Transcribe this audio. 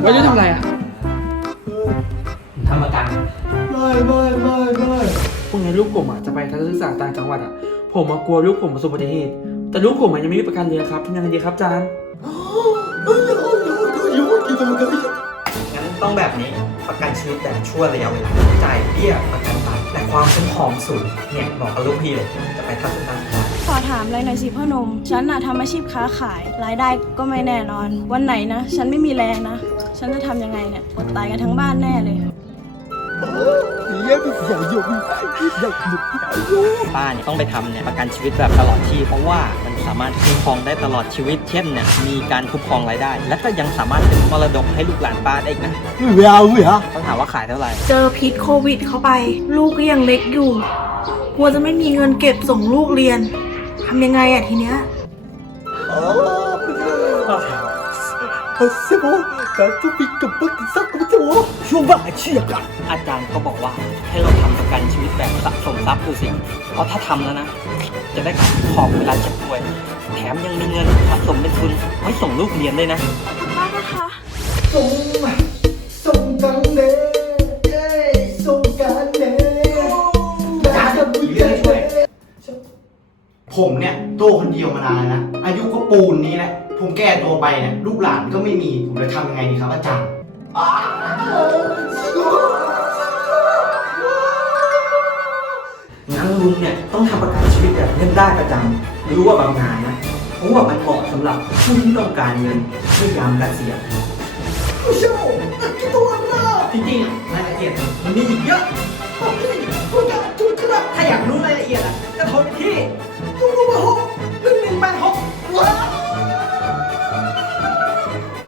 ไว้จะทำอะไรอ่ะทำประกันไม่ไม่ไม่ไม่พวกนี้ลูกผมอ่ะจะไปทัศนศึกษาต่างจังหวัดอ่ะ ผมกลัวลูกผมประสบอุบัติเหตุ แต่ลูกผมยังไม่มีประกันเลยครับ ยังไงดีครับจานงั้นต้องแบบนี้ประกันชีวิตแบบชั่วระยะเวลาจ่ายเบี้ยประกันตายแต่ความคุ้มครองสูงเนี่ยบอกกับลูกพี่เลยจะไปทัศนศึกษาอถามอะไรหน่อยสิพ่อหนุ่มฉันน่ะทำอาชีพค้าขายรายได้ก็ไม่แน่นอน วันไหนนะฉันไม่มีแรงนะ ฉันจะทำยังไงเนี่ยอดตายกันทั้งบ้านแน่เลยป้าเนี่ยต้องไปทำเนี่ยประกันชีวิตแบบตลอดชีพเพราะว่ามันสามารถคุ้มครองได้ตลอดชีวิตเช่นเนี่ยมีการคุ้มครองรายได้ และก็ยังสามารถเป็นมรดกให้ลูกหลานป้าได้อีกนะไม่เอาเหรอเขาถามว่าขายเท่าไหร่เจอพิษโควิด เข้าไป ลูกก็ยังเล็กอยู่กลัวจะไม่มีเงินเก็บส่งลูกเรียนทำยังไงอ่ะทีเนี้ยโอ้โหเขาจะปิดกับบักสักกับจูช่วงว่าเชื่อกัน อาจารย์ก็บอกว่าให้เราทำประกันชีวิตแบบสะสมทรัพย์ดูสิ เพราะถ้าทำแล้วนะ จะได้ของเวลาเจ็บป่วย แถมยังมีเงินสะสมเป็นทุนไว้ส่งลูกเรียนได้นะผมเนี่ยโตคนเดียวมานานนะอายุก็ปูนนี้แหละผมแก่ตัวไปเนี่ยลูกหลานก็ไม่มีผมจะทำยังไงดีครับอาจารย์งั้นลุงเนี่ยต้องทำประกันชีวิตแบบเงินได้ประจำหรือว่าบางงานนะเพราะว่ามันเหมาะสำหรับผู้ที่ต้องการเงินพยายามกันเสียโอ้โหตัวนะจริงๆอ่ะรายละเอียดมันมีอีกเยอะ 뭐야?